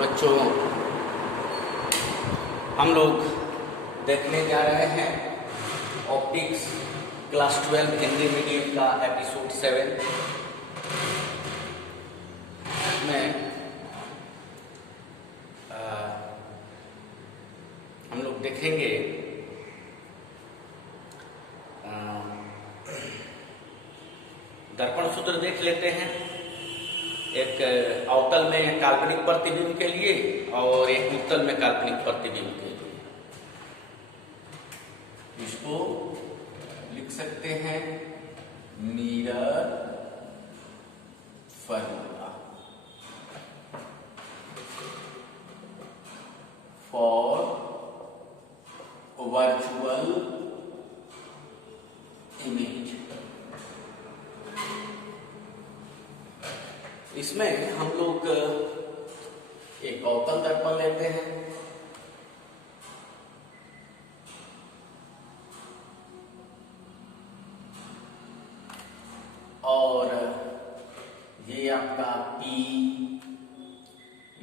बच्चों, हम लोग देखने जा रहे हैं ऑप्टिक्स क्लास 12 हिंदी मीडियम का एपिसोड 7 में हम लोग देखेंगे दर्पण सूत्र देख लेते हैं। एक अवतल में काल्पनिक प्रतिबिंब के लिए और एक उत्तल में काल्पनिक प्रतिबिंब के लिए। इसको लिख सकते हैं mirror formula for virtual image. इसमें हम लोग एक अवतल दर्पण लेते हैं और ये आपका P,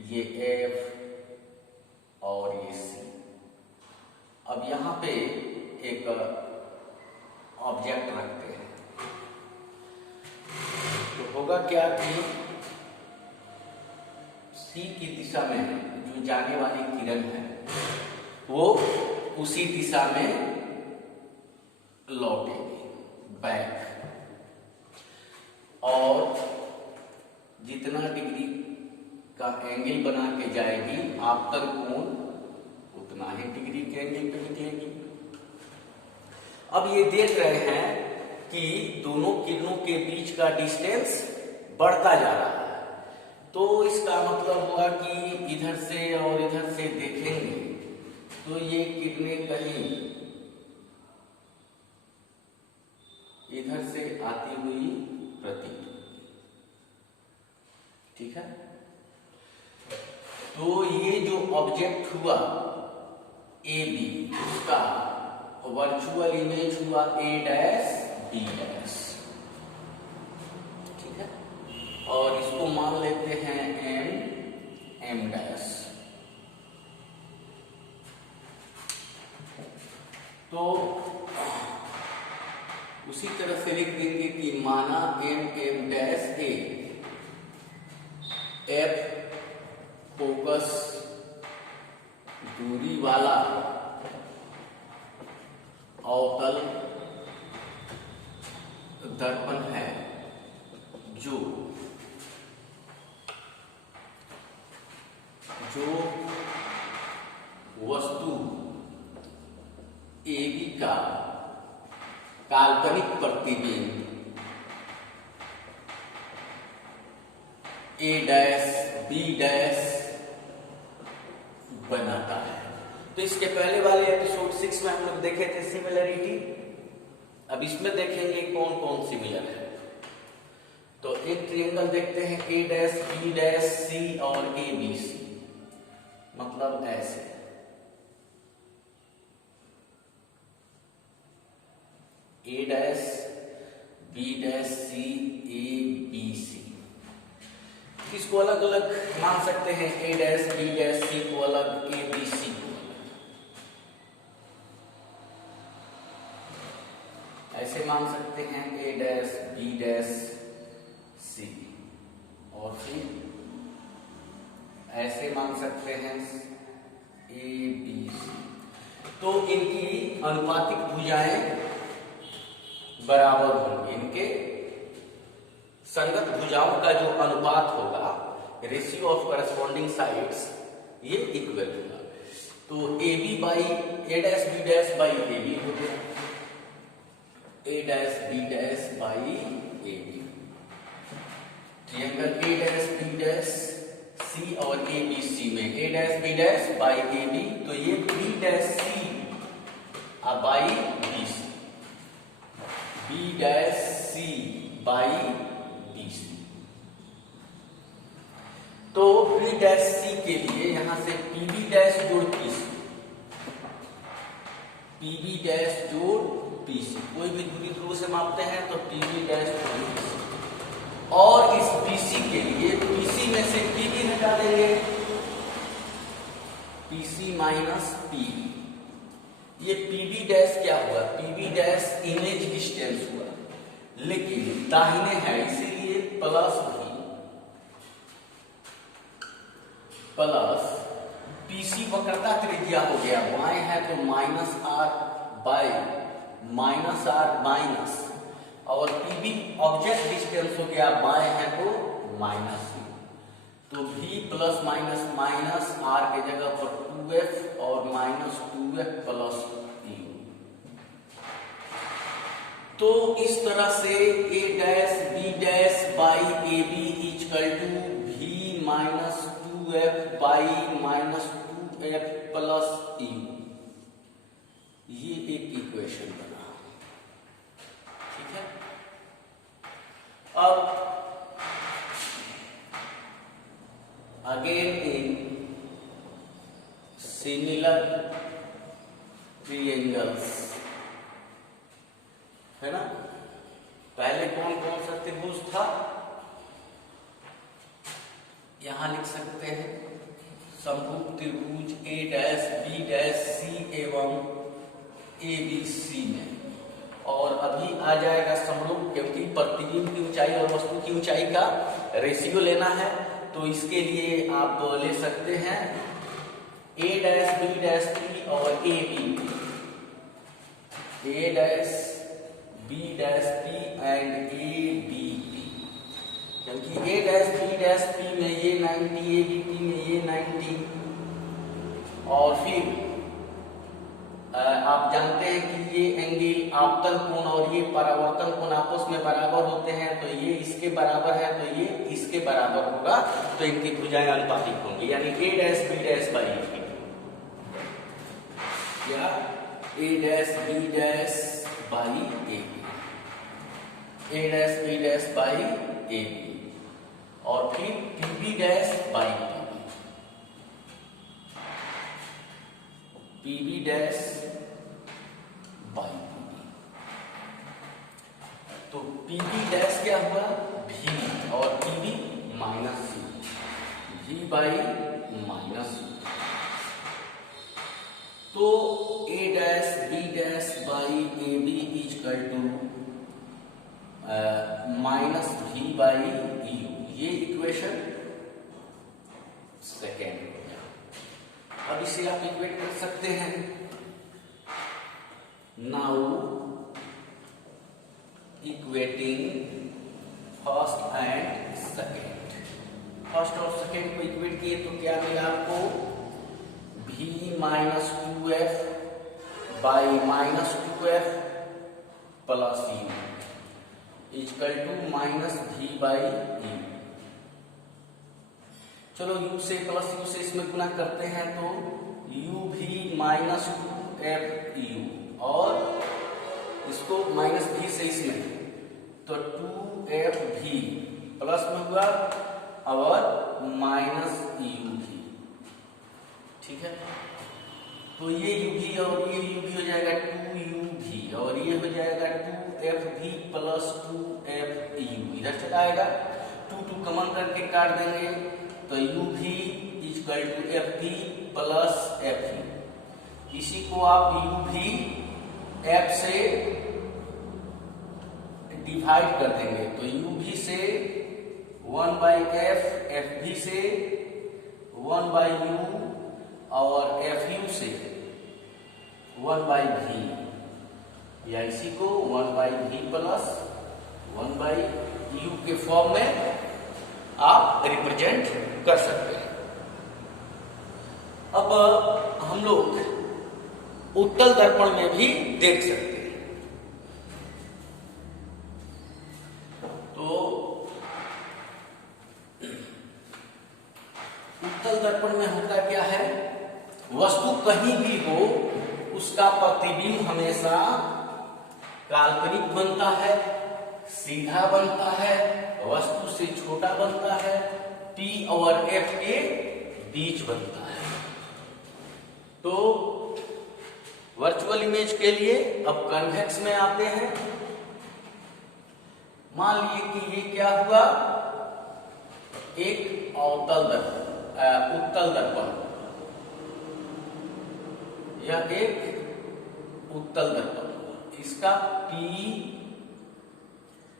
ये F और ये C। अब यहां पे एक ऑब्जेक्ट रखते हैं तो होगा क्या कि C की दिशा में जो जाने वाली किरण है वो उसी दिशा में लौटेगी बैक, और जितना डिग्री का एंगल बना के जाएगी आपतन कोण उतना ही डिग्री के एंगल पे निकलेगी। अब ये देख रहे हैं कि दोनों किरणों के बीच का डिस्टेंस बढ़ता जा रहा है, तो इसका मतलब हुआ कि इधर से और इधर से देखेंगे तो ये किरणें कहीं इधर से आती हुई प्रतीत होगी। ठीक है, तो ये जो ऑब्जेक्ट हुआ ए बी, उसका वर्चुअल इमेज हुआ A डैश B डैश। ठीक है, और इसको मान लेते हैं M डैश। तो उसी तरह से लिख देंगे कि माना M dash A F focus दूरी वाला अवतल दर्पण है जो वस्तु AB का काल्पनिक प्रतिबिंब A डैश B डैश बनाता है। तो इसके पहले वाले एपिसोड 6 में हम लोग देखे थे सिमिलरिटी। अब इसमें देखेंगे कौन कौन सिमिलर है। तो एक ट्रायंगल देखते हैं A dash B dash C और ABC, मतलब ऐसे। A dash B dash C A B C, इसको अलग अलग मान सकते हैं। A dash B dash C को अलग, A B C को अलग, ऐसे मान सकते हैं A dash B dash C, और फिर ऐसे मान सकते हैं A B C। तो इनकी अनुपातिक भुजाएं बराबर होंगी। इनके संगत भुजाओं का जो अनुपात होगा, रेशियो ऑफ करस्पॉन्डिंग साइड्स, ये इक्वल होगा। तो AB by A dash B dash by AB हो गया, A dash B dash by AB। Triangle A dash B dash C और ABC में A dash B dash by AB, तो ये B dash C by BC, B dash C by BC। तो B dash C के लिए यहां से PB dash जोड़ PC, PB डैश जोड़ PC, कोई भी दूरी ध्रुव से मापते हैं तो PB डैश जोड़ PC। और इस BC के लिए PC में से PB हटा देंगे PC माइनस PB। ये PB डैश क्या हुआ? PB डैश इमेज डिस्टेंस हुआ, लेकिन दाहिने है इसीलिए प्लस भी प्लस PC वक्रता त्रिज्या हो गया, बाएं है तो minus R by minus R minus, और PB ऑब्जेक्ट डिस्टेंस हो गया, बाएं है तो माइनस C। तो V plus minus minus R के जगह पर 2F और माइनस 2F प्लस U। तो इस तरह से A dash B dash by AB equal to V minus 2F by minus 2F plus U, ये एक इक्वेशन बना। ठीक है, अब अगेन इन सिमिलर ट्रायंगल्स, है ना। पहले कौन कौन सा त्रिभुज था? यहां लिख सकते हैं समरूप त्रिभुज A dash B dash C एवं ABC में, और अभी आ जाएगा समरूप, क्योंकि प्रतिबिंब की ऊंचाई और वस्तु की ऊंचाई का रेशियो लेना है। तो इसके लिए आप ले सकते हैं A dash B dash P और AB, A dash B dash P and ABP, क्योंकि A dash B dash P में ये 90, ABP में ये 90, और फिर आप जानते हैं कि ये एंगल आपतन कोण और ये परावर्तन कोण आपस में बराबर होते हैं, तो ये इसके बराबर है तो ये इसके बराबर होगा, तो इनकी भुजाएं अनुपातिक होंगी, यानी A dash B dash by AB, या A dash B dash by AB, A dash B dash by AB, और फिर PB dash by PB dash by PB। तो PB डैश क्या हुआ? V, और PB minus C, V by minus C। तो A dash B dash by AB equal to minus V by U, ये equation second हो गया। अब इसे आप इक्वेट कर सकते हैं। Now equating first and second, first और सेकेंड को इक्वेट किए तो क्या मिला आपको? V minus 2F by minus 2F plus U equal to minus V by U। चलो U से प्लस U से इसमें गुना करते हैं तो UV माइनस 2FU, और इसको माइनस V से इसमें, तो 2FV प्लस में हुआ और माइनस UV। ठीक है, तो ये UV और ये UV हो जाएगा 2UV, और ये हो जाएगा 2FV प्लस 2FU, इधर चला आएगा, 2 कॉमन करके काट देंगे तो UV equal to FV plus FU। इसी को आप UV F से डिवाइड कर देंगे तो UV से 1 बाई F, FV से 1 बाई U, और FU से 1 बाई V, या इसी को 1 by V plus 1 by U के फॉर्म में आप रिप्रेजेंट कर सकते हैं। अब हम लोग उत्तल दर्पण में भी देख सकते हैं। तो उत्तल दर्पण में होता क्या है? वस्तु कहीं भी हो उसका प्रतिबिंब हमेशा काल्पनिक बनता है, सीधा बनता है, वस्तु से छोटा बनता है, P और F के बीच बनता है। तो वर्चुअल इमेज के लिए अब कन्वेक्स में आते हैं। मान लीजिए कि ये क्या हुआ, एक अवतल दर्पण, उत्तल दर्पण, यह एक उत्तल दर्पण हुआ, इसका पी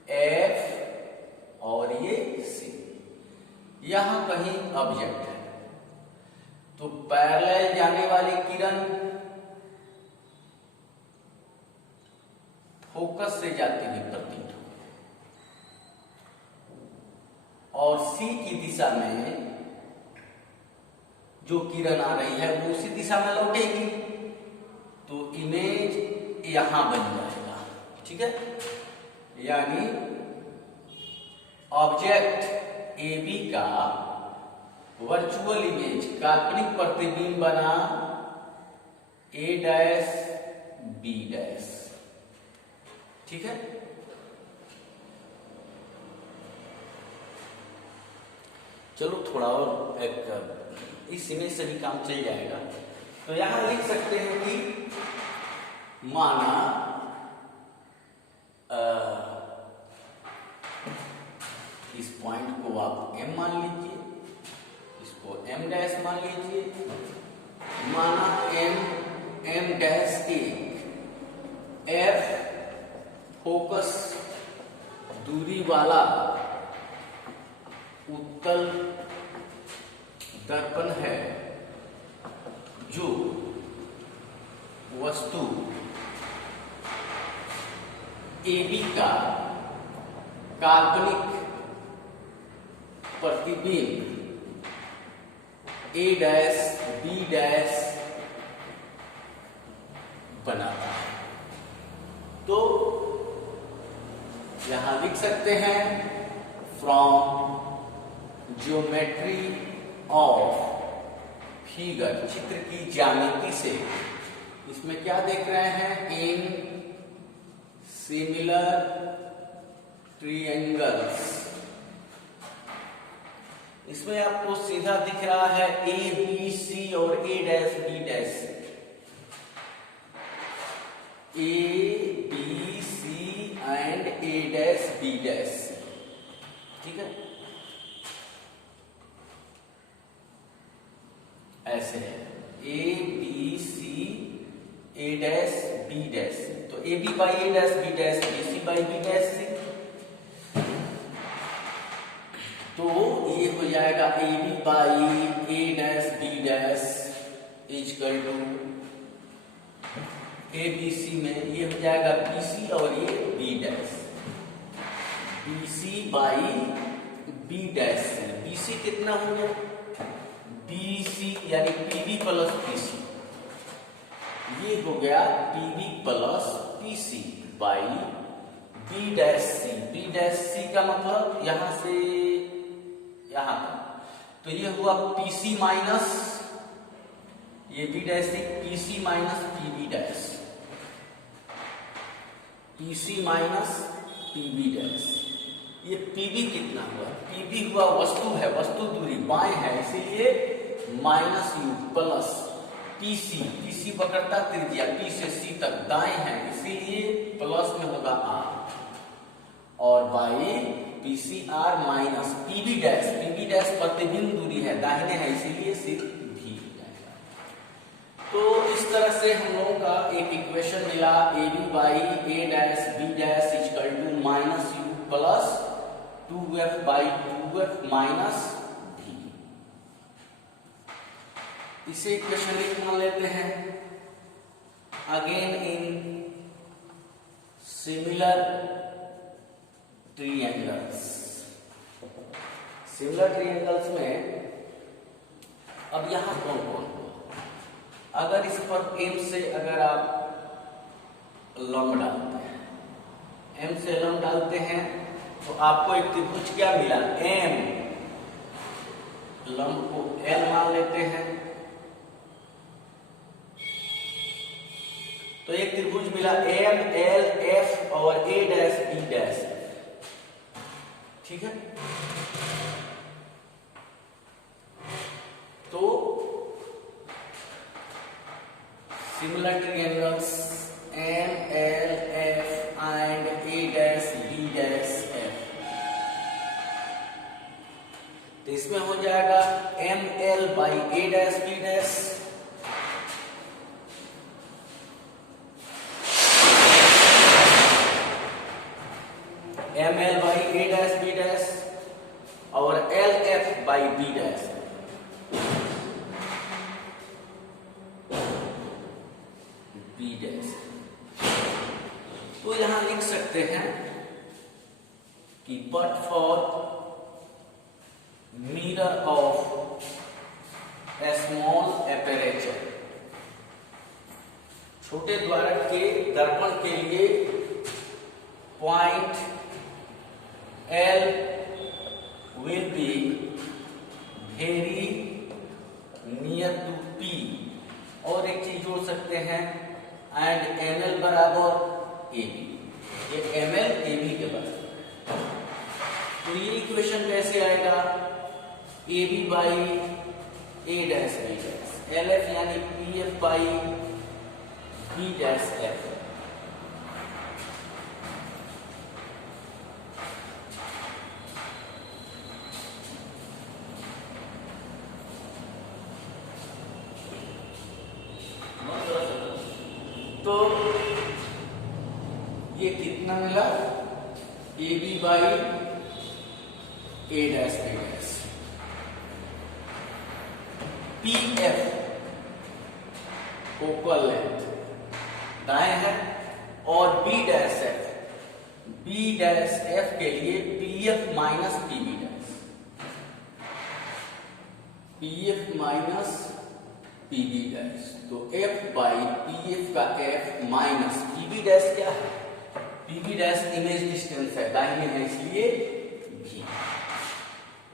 एफ और ये सी, यहां कहीं ऑब्जेक्ट है, तो पैरेलल जाने वाली किरण फोकस से जाती हुई प्रतीत होगी और सी की दिशा में जो किरण आ रही है वो उसी दिशा में लौटेगी, तो इमेज यहां बन जाएगा। ठीक है, यानी ऑब्जेक्ट ए बी का वर्चुअल इमेज काल्पनिक प्रतिबिंब बना ए डैश बी डैश। ठीक है, चलो थोड़ा और एक इस इमेज से भी काम चल जाएगा। तो यहां लिख सकते हैं कि माना इस पॉइंट को आप M मान लीजिए, इसको M डैश मान लीजिए, माना M डैश एक F फोकस दूरी वाला उत्तल दर्पण है जो वस्तु AB का काल्पनिक प्रतिबिंब A डैश B डैश बनाता है। तो यहां लिख सकते हैं फ्रॉम ज्योमेट्री ऑफ फिगर, चित्र की ज्यामिति से इसमें क्या देख रहे हैं, इन सिमिलर ट्रायंगल्स, इसमें आपको सीधा दिख रहा है ए बी सी और A dash B dash, A B C and A dash B dash. ठीक है, ऐसे है A B C A dash B dash, तो A B by A dash B dash, B C by B dash C, तो ये हो जाएगा A B by A dash B dash equal to A B C में ये हो जाएगा B C और ये B dash, B C by B dash C, B C कितना हो गया, बी सी यानी पीबी प्लस पीसी, ये हो गया PB plus PC by B dash C, B dash C का मतलब यहां से यहां तक, तो ये हुआ पीसी माइनस ये B dash C, PC minus PB dash, PC minus PB dash. ये पीबी कितना हुआ, पीबी हुआ वस्तु है, वस्तु दूरी बाएं है, इसीलिए minus U plus PC, PC पकड़ता त्रिज्या पी से सी तक दाएं है, इसीलिए प्लस में होगा आर, और by PC R minus PB dash प्रतिबिंब दूरी है, दाहिने है, इसीलिए सिर्फ भी हो जाएगा। तो इस तरह से हम लोगों का एक इक्वेशन मिला, A B by A dash B dash equal to minus U plus 2f by 2f minus V. इसे इक्वेशन एक मान लेते हैं। Again in similar triangles, similar triangles में अब यहां कौन कौन हुआ, अगर इस पर m से अगर आप लंब डालते हैं, m से लंब डालते हैं तो आपको एक त्रिभुज क्या मिला, m, लंब को l मान लेते हैं, तो एक त्रिभुज मिला m l f और a डैश b डैश। ठीक है, तो similar triangles m l f and a dash b dash f, तो इसमें हो जाएगा m l by a dash b dash dash B dash और L F by B dash. B dash तो यहां लिख सकते हैं कि but for mirror of a small aperture, छोटे द्वारक के दर्पण के लिए point L will be very near to P, और एक चीज जोड़ सकते हैं एंड ML बराबर AB, ये ML AB के बराबर। तो ये इक्वेशन कैसे आएगा? AB by A dash B dash, LF यानी PF by B dash F। तो ये कितना मिला? A B by A dash B dash. P F focal length दाएं है और B dash F, B dash F के लिए P F minus P B dash, P F minus P B dash. तो एफ बाई पी एफ का F minus P B dash क्या है? P B dash image distance है, दाहिने है, इसलिए भी,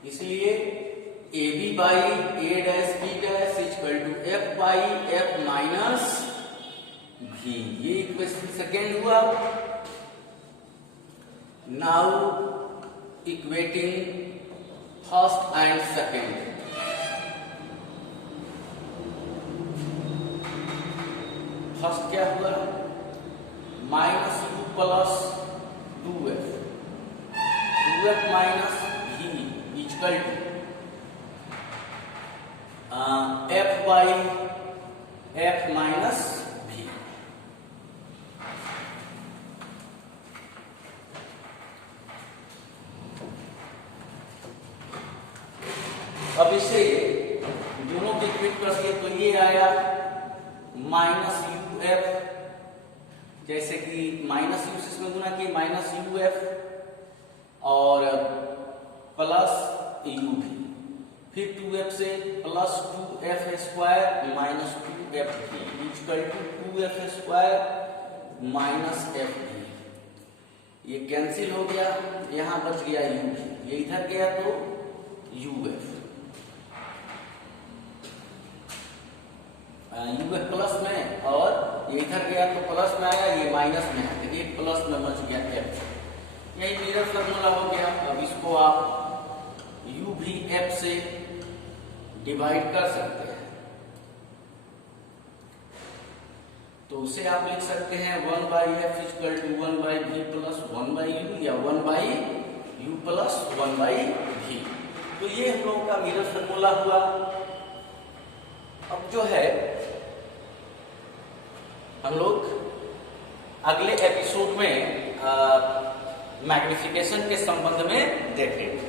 इसलिए A B by A dash B dash equal to F by F minus V. ये इक्वेशन सेकेंड हुआ। Now equating first and second. First क्या हुआ? Minus U plus 2f, 2f minus v equal to f by f minus v। अब इसे दोनों के equate कर दिए तो ये आया माइनस यू एफ, जैसे कि माइनस यू से इसमें गुना किए माइनस यू एफ और प्लस यू भी, फिर 2f से plus 2f square minus 2f V equal to 2f square minus f V. ये कैंसिल हो गया, यहां बच गया u भी, ये इधर गया तो uf, uf प्लस में और ये इधर गया तो प्लस में आया, ये माइनस में है, तो एक प्लस में बच गया f। यही मिरर फॉर्मूला हो गया। अब इसको आप u भी f से डिवाइड कर सकते हैं, तो उसे आप लिख सकते हैं 1 by F equal to 1 by V plus 1 by U या 1 by U plus 1 by V. तो ये हम लोगों का मिरर फॉर्मूला हुआ। अब जो है हम लोग अगले एपिसोड में मैग्निफिकेशन के संबंध में देखेंगे।